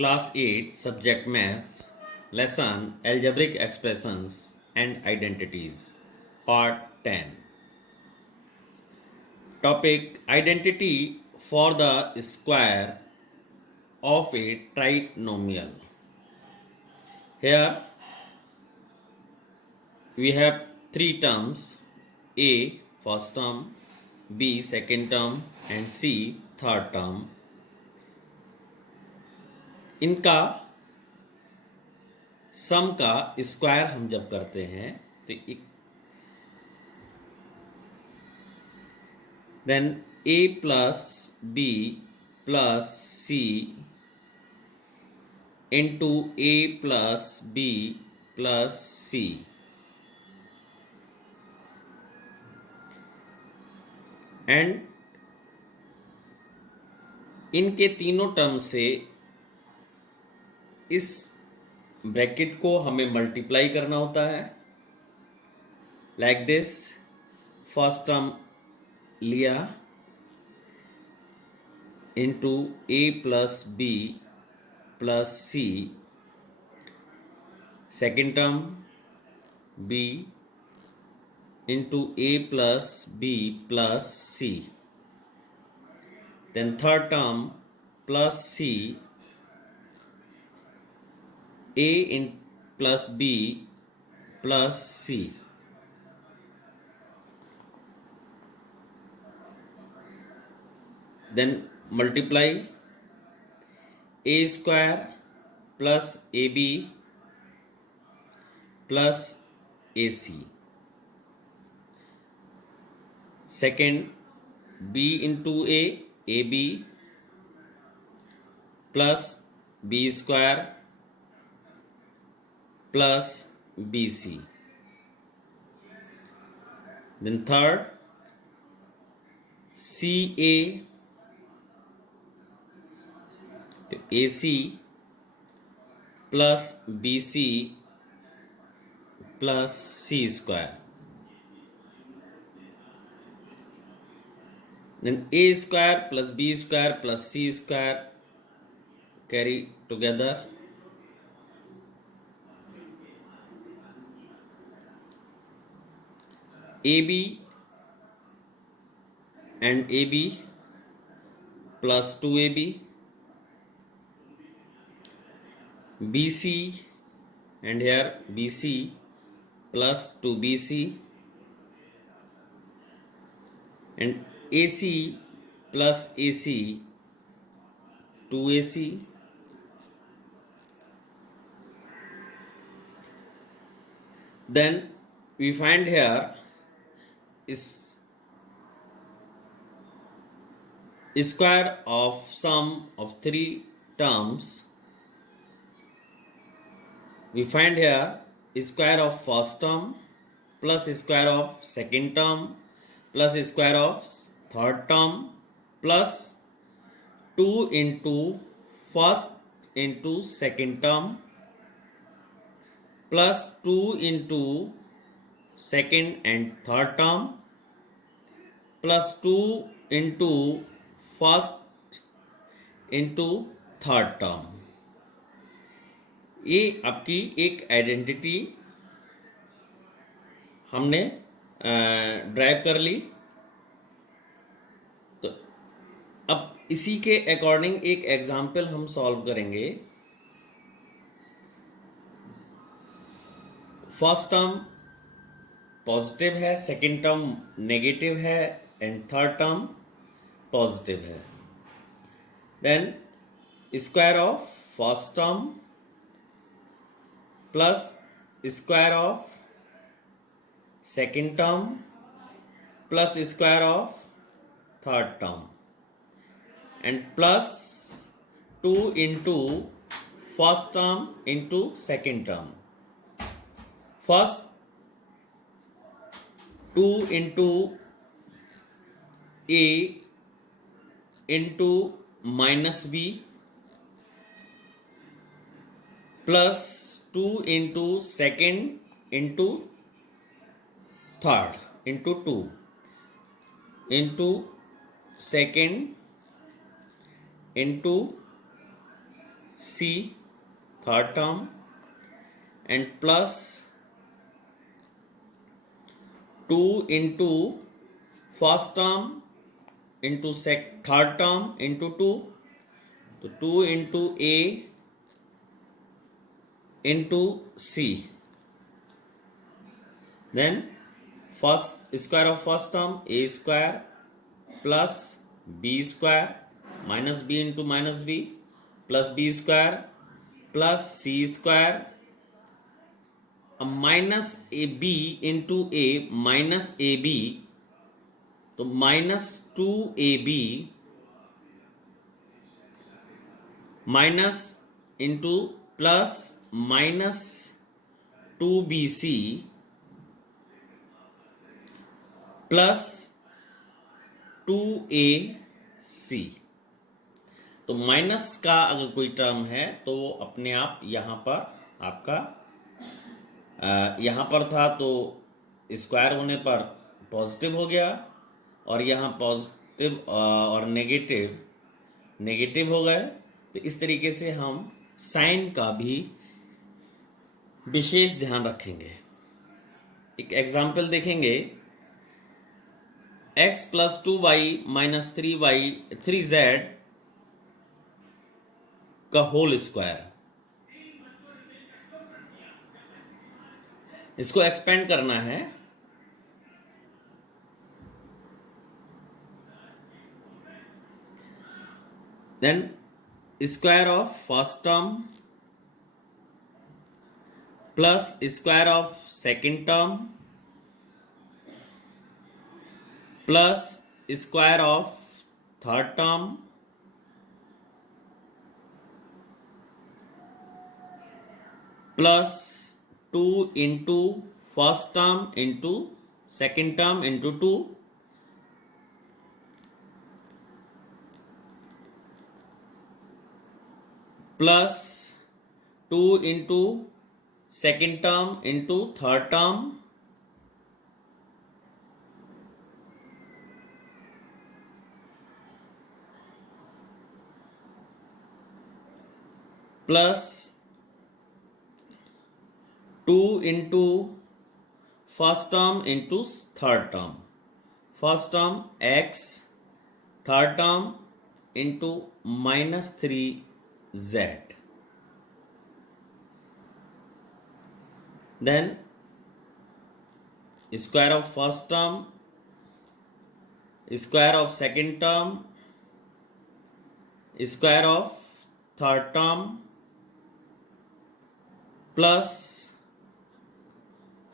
Class 8 Subject Maths Lesson Algebraic Expressions and Identities Part 10. Topic: Identity for the square of a trinomial. Here we have three terms: A first term, B second term and C third term. इनका सम का square हम जब करते हैं तो then a plus b plus c into a plus b plus c and इनके तीनों term से इस ब्रैकेट को हमें मल्टीप्लाई करना होता है लाइक दिस. फर्स्ट टर्म लिया into A plus B plus C, second term B into A plus B plus C, then third term plus C a in plus b plus c. Then multiply a square plus ab plus ac. Second, b into a, ab plus b square plus BC. Then third, CA to AC plus BC plus C square. Then A square plus B square plus C square carry together. AB and AB plus 2AB, BC and here BC plus 2BC, and AC plus AC 2AC. Then we find here is square of sum of three terms. We find here square of first term plus square of second term plus square of third term plus 2 into first into second term plus 2 into second and third term plus 2 into first into third term. ये आपकी एक identity हमने drive कर ली. तो अब इसी के according एक एग्जाम्पल हम सॉल्व करेंगे. फर्स्ट टर्म पॉजिटिव है, सेकेंड टर्म नेगेटिव है एंड थर्ड टर्म पॉजिटिव है. Then square of first term plus square of second term plus square of third term and plus 2 into first term into second term. First 2 into a into minus b plus 2 into second into third into 2 into second into c third term and plus 2 into first term into third term into 2, तो 2 into a into c, then first square of first term a square plus b square minus b into minus b plus b square plus c square minus A B into A minus A B, तो minus 2ab minus into plus minus 2bc plus 2ac। तो minus का अगर कोई term है तो वो अपने आप यहाँ पर आपका यहाँ पर था तो स्क्वायर होने पर पॉजिटिव हो गया, और यहाँ पॉजिटिव और नेगेटिव हो गए। तो इस तरीके से हम साइन का भी विशेष ध्यान रखेंगे। एक एग्जाम्पल देखेंगे, x plus 2y minus 3z का होल स्क्वायर, इसको एक्सपेंड करना है। Then square of first term plus square of second term plus square of third term plus 2 into first term into second term into 2 plus 2 into second term into third term plus 2 into first term into third term, first term x, third term into minus 3z, then square of first term, square of second term, square of third term plus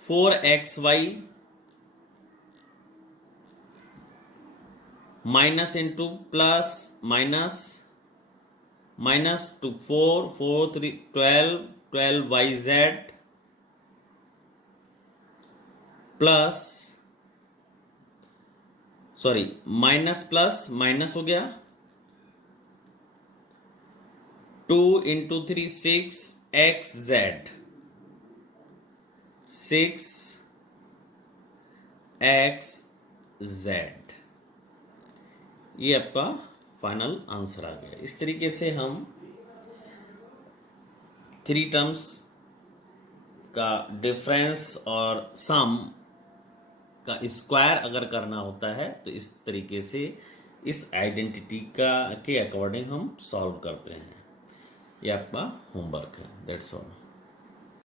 4xy minus into plus minus minus to 4 4 3 12 yz plus sorry minus plus minus हो गया, 2 into 3 6xz 6xz, ये आपका final answer आ गया। इस तरीके से हम 3 terms का डिफरेंस और सम का स्क्वायर अगर करना होता है तो इस तरीके से इस आइडेंटिटी का के अकॉर्डिंग हम सॉल्व करते हैं। ये आपका होमवर्क है। That's all.